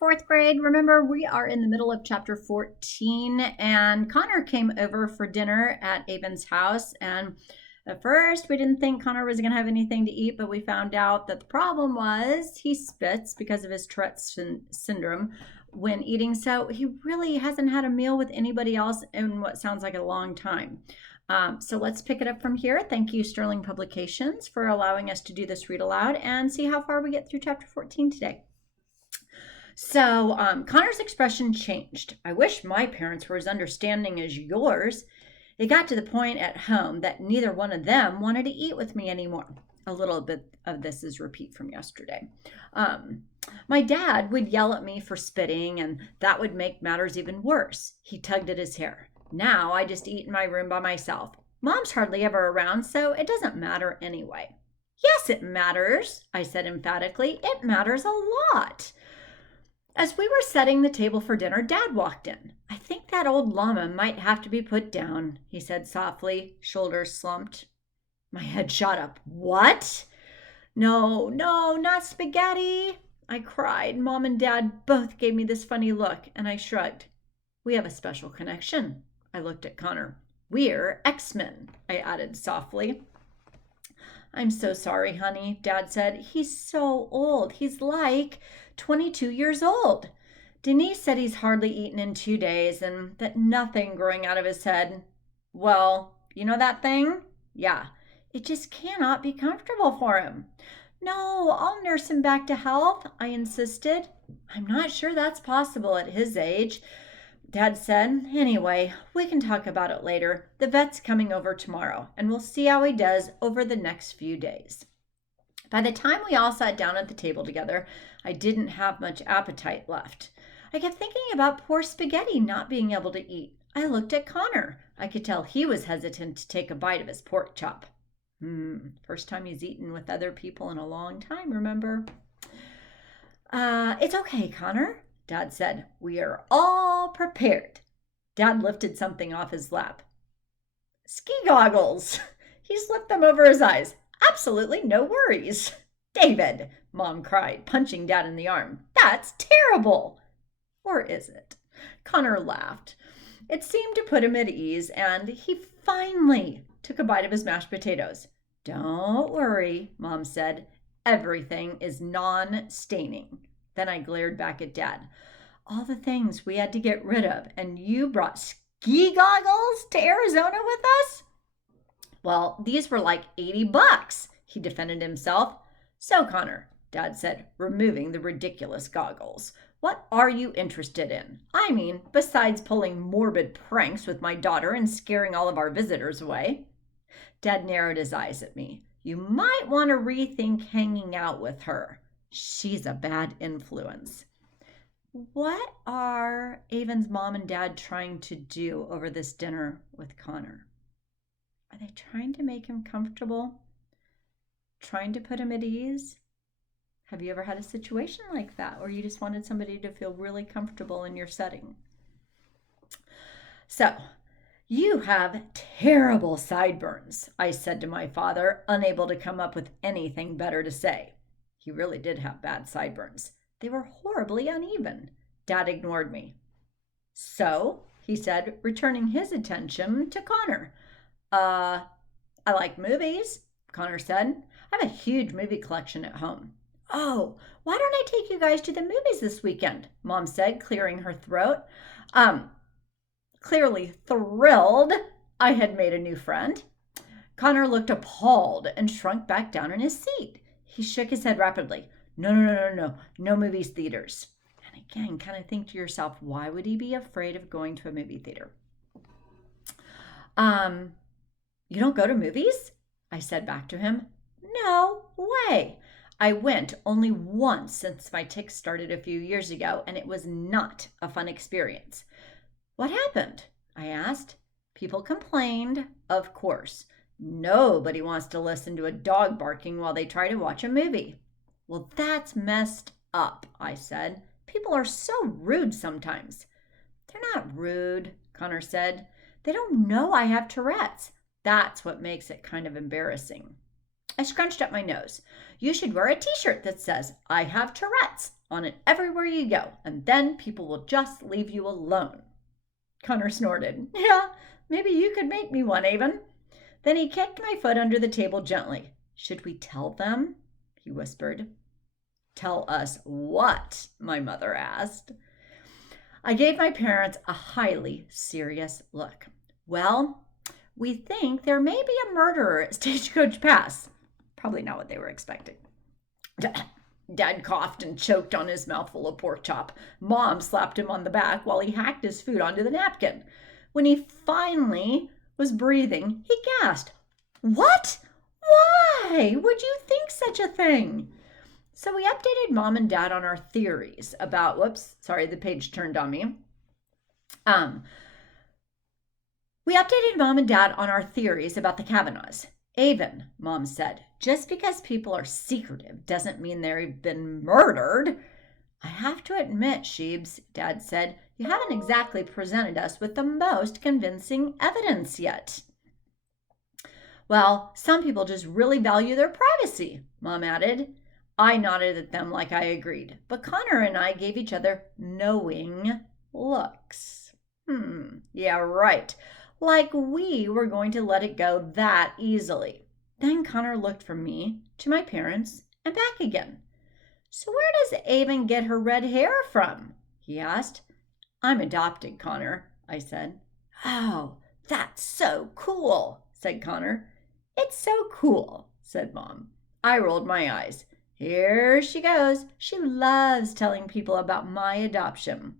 fourth grade. Remember, we are in the middle of chapter 14, and Connor came over for dinner at Avon's house. And at first, we didn't think Connor was going to have anything to eat, but we found out that the problem was he spits because of his Tourette's syndrome when eating. So he really hasn't had a meal with anybody else in what sounds like a long time. So let's pick it up from here. Thank you, Sterling Publications, for allowing us to do this read aloud and see how far we get through chapter 14 today. So Connor's expression changed. I wish my parents were as understanding as yours. It got to the point at home that neither one of them wanted to eat with me anymore. A little bit of this is repeat from yesterday. My dad would yell at me for spitting, and that would make matters even worse. He tugged at his hair. Now I just eat in my room by myself. Mom's hardly ever around, so it doesn't matter anyway. Yes, it matters, I said emphatically. It matters a lot. As we were setting the table for dinner, Dad walked in. I think that old llama might have to be put down, he said softly, shoulders slumped. My head shot up. What? No, not spaghetti, I cried. Mom and Dad both gave me this funny look, and I shrugged. We have a special connection. I looked at Connor. We're X-Men, I added softly. I'm so sorry, honey, Dad said. He's so old. He's like 22 years old. Denise said he's hardly eaten in 2 days and that nothing growing out of his head. Well, you know that thing? Yeah. It just cannot be comfortable for him. No, I'll nurse him back to health, I insisted. I'm not sure that's possible at his age, Dad said. Anyway, we can talk about it later. The vet's coming over tomorrow, and we'll see how he does over the next few days. By the time we all sat down at the table together, I didn't have much appetite left. I kept thinking about poor Spaghetti not being able to eat. I looked at Connor. I could tell he was hesitant to take a bite of his pork chop. First time he's eaten with other people in a long time, remember? It's okay, Connor, Dad said. We are all prepared. Dad lifted something off his lap. Ski goggles. He slipped them over his eyes. Absolutely no worries. David, Mom cried, punching Dad in the arm. That's terrible. Or is it? Connor laughed. It seemed to put him at ease, and he finally took a bite of his mashed potatoes. Don't worry, Mom said. Everything is non-staining. Then I glared back at Dad. All the things we had to get rid of, and you brought ski goggles to Arizona with us? Well, these were like $80, he defended himself. So, Connor, Dad said, removing the ridiculous goggles, what are you interested in? I mean, besides pulling morbid pranks with my daughter and scaring all of our visitors away. Dad narrowed his eyes at me. You might want to rethink hanging out with her. She's a bad influence. What are Avon's mom and dad trying to do over this dinner with Connor? Are they trying to make him comfortable? Trying to put him at ease? Have you ever had a situation like that where you just wanted somebody to feel really comfortable in your setting? So, you have terrible sideburns, I said to my father, unable to come up with anything better to say. He really did have bad sideburns. They were horribly uneven. Dad ignored me. So, he said, returning his attention to Connor. I like movies, Connor said. I have a huge movie collection at home. Oh, why don't I take you guys to the movies this weekend? Mom said, clearing her throat. Clearly thrilled I had made a new friend. Connor looked appalled and shrunk back down in his seat. He shook his head rapidly. No movies theaters. And again, kind of think to yourself, why would he be afraid of going to a movie theater? You don't go to movies? I said back to him. No way. I went only once since my tics started a few years ago, and it was not a fun experience. What happened? I asked. People complained, of course. Nobody wants to listen to a dog barking while they try to watch a movie. Well, that's messed up, I said. People are so rude sometimes. They're not rude, Connor said. They don't know I have Tourette's. That's what makes it kind of embarrassing. I scrunched up my nose. You should wear a t-shirt that says, I have Tourette's. on it everywhere you go, and then people will just leave you alone. Connor snorted. Yeah, maybe you could make me one, Avon. Then he kicked my foot under the table gently. Should we tell them? He whispered. Tell us what? My mother asked. I gave my parents a highly serious look. Well, we think there may be a murderer at Stagecoach Pass. Probably not what they were expecting. Dad coughed and choked on his mouthful of pork chop. Mom slapped him on the back while he hacked his food onto the napkin. When he finally was breathing, he gasped. What? Why would you think such a thing? So we updated Mom and Dad on our theories about, the page turned on me. We updated Mom and Dad on our theories about the Kavanaughs. Avon, Mom said, just because people are secretive doesn't mean they've been murdered. I have to admit, Sheebs, Dad said, you haven't exactly presented us with the most convincing evidence yet. Well, some people just really value their privacy, Mom added. I nodded at them like I agreed, but Connor and I gave each other knowing looks. Yeah, right. Like we were going to let it go that easily. Then Connor looked from me to my parents and back again. So where does Avon get her red hair from? He asked. I'm adopted, Connor, I said. Oh, that's so cool, said Connor. It's so cool, said Mom. I rolled my eyes. Here she goes. She loves telling people about my adoption.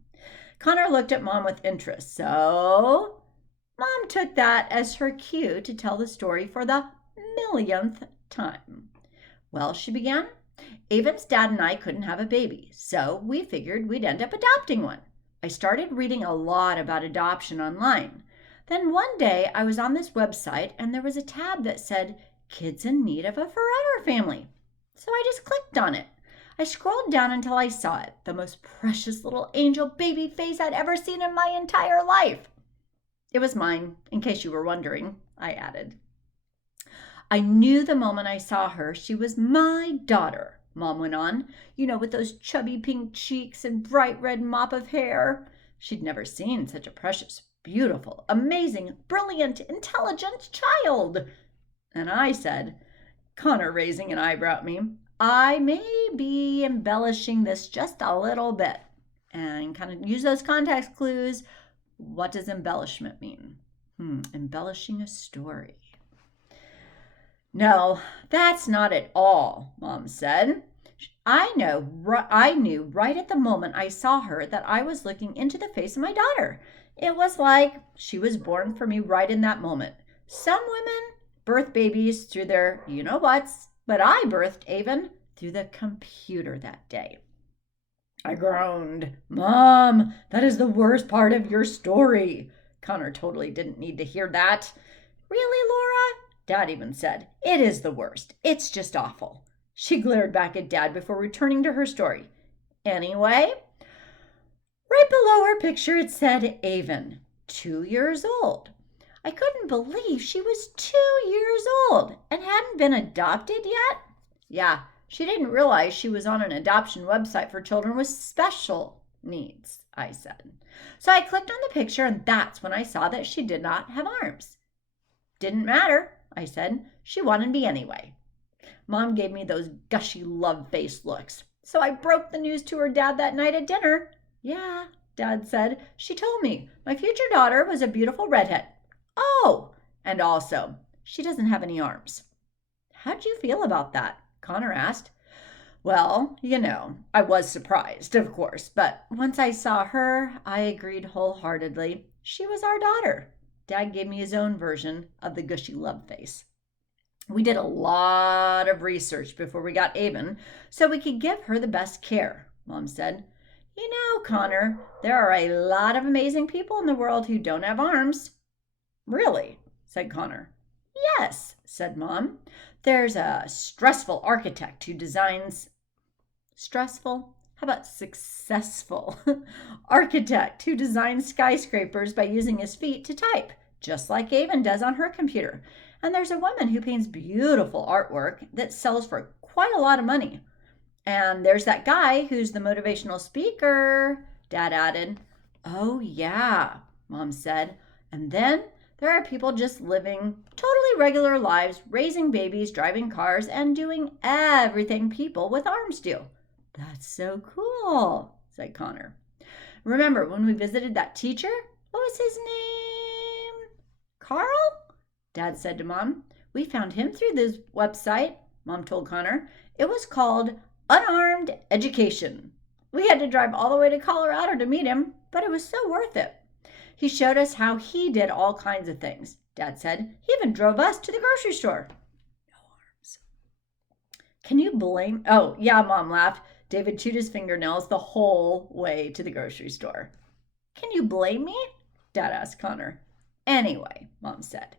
Connor looked at Mom with interest. So Mom took that as her cue to tell the story for the millionth time. Well, she began, Avon's dad and I couldn't have a baby, so we figured we'd end up adopting one. I started reading a lot about adoption online. Then one day I was on this website and there was a tab that said, Kids in Need of a Forever Family. So I just clicked on it. I scrolled down until I saw it, the most precious little angel baby face I'd ever seen in my entire life. It was mine, in case you were wondering, I added. I knew the moment I saw her she was my daughter, Mom went on. You know, with those chubby pink cheeks and bright red mop of hair. She'd never seen such a precious, beautiful, amazing, brilliant, intelligent child. And I said, Connor raising an eyebrow at me, I may be embellishing this just a little bit. And kind of use those context clues. What does embellishment mean? Embellishing a story. No, that's not at all, Mom said. I knew right at the moment I saw her that I was looking into the face of my daughter. It was like she was born for me right in that moment. Some women birth babies through their you-know-whats, but I birthed Avon through the computer that day. I groaned. Mom, that is the worst part of your story. Connor totally didn't need to hear that. Really, Laura? Dad even said, It is the worst. It's just awful. She glared back at Dad before returning to her story. Anyway, right below her picture it said Avon, 2 years old. I couldn't believe she was 2 years old and hadn't been adopted yet. Yeah, she didn't realize she was on an adoption website for children with special needs, I said. So I clicked on the picture and that's when I saw that she did not have arms. Didn't matter, I said. She wanted me anyway. Mom gave me those gushy love-faced looks. So I broke the news to her dad that night at dinner. Yeah, Dad said. She told me my future daughter was a beautiful redhead. Oh, and also, she doesn't have any arms. How'd you feel about that? Connor asked. Well, I was surprised, of course, but once I saw her, I agreed wholeheartedly. She was our daughter. Dad gave me his own version of the gushy love face. We did a lot of research before we got Avon so we could give her the best care, Mom said. Connor, there are a lot of amazing people in the world who don't have arms. Really? Said Connor. Yes, said Mom. There's a stressful architect who designs... Stressful? How about successful? Architect who designs skyscrapers by using his feet to type, just like Avon does on her computer. And there's a woman who paints beautiful artwork that sells for quite a lot of money. And there's that guy who's the motivational speaker, Dad added. Oh, yeah, Mom said. And then there are people just living totally regular lives, raising babies, driving cars, and doing everything people with arms do. That's so cool, said Connor. Remember when we visited that teacher? What was his name? Carl? Dad said to Mom. We found him through this website, Mom told Connor. It was called Unarmed Education. We had to drive all the way to Colorado to meet him, but it was so worth it. He showed us how he did all kinds of things, Dad said. He even drove us to the grocery store. No arms. Can you blame? Oh, yeah, Mom laughed. David chewed his fingernails the whole way to the grocery store. Can you blame me? Dad asked Connor. Anyway, Mom said,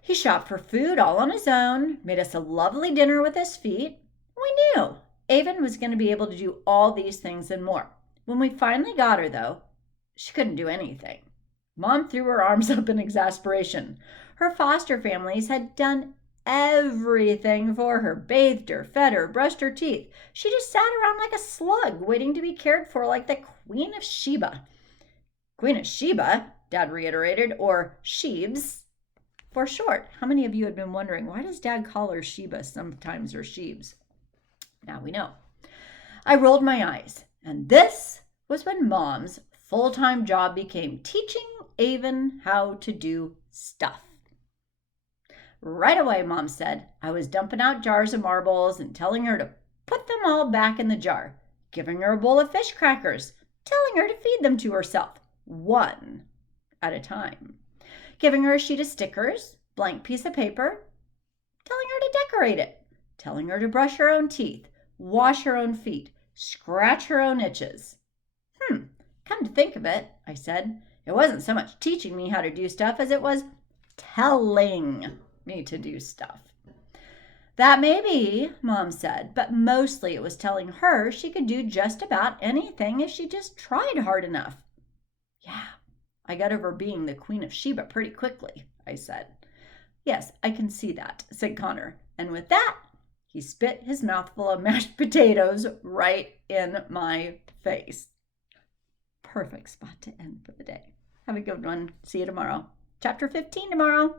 he shopped for food all on his own, made us a lovely dinner with his feet. We knew Avon was going to be able to do all these things and more. When we finally got her, though, she couldn't do anything. Mom threw her arms up in exasperation. Her foster families had done everything for her, bathed her, fed her, brushed her teeth. She just sat around like a slug, waiting to be cared for like the Queen of Sheba. Queen of Sheba, Dad reiterated, or Sheebs for short. How many of you had been wondering, why does Dad call her Sheba sometimes, or Sheebs? Now we know. I rolled my eyes, and this was when Mom's full-time job became teaching Avon how to do stuff. Right away, Mom said, I was dumping out jars of marbles and telling her to put them all back in the jar, giving her a bowl of fish crackers, telling her to feed them to herself, one at a time, giving her a sheet of stickers, blank piece of paper, telling her to decorate it, telling her to brush her own teeth, wash her own feet, scratch her own itches. Come to think of it, I said, it wasn't so much teaching me how to do stuff as it was telling me to do stuff. That may be, Mom said, but mostly it was telling her she could do just about anything if she just tried hard enough. Yeah, I got over being the Queen of Sheba pretty quickly, I said. Yes, I can see that, said Connor. And with that, he spit his mouthful of mashed potatoes right in my face. Perfect spot to end for the day. Have a good one. See you tomorrow. Chapter 15 tomorrow.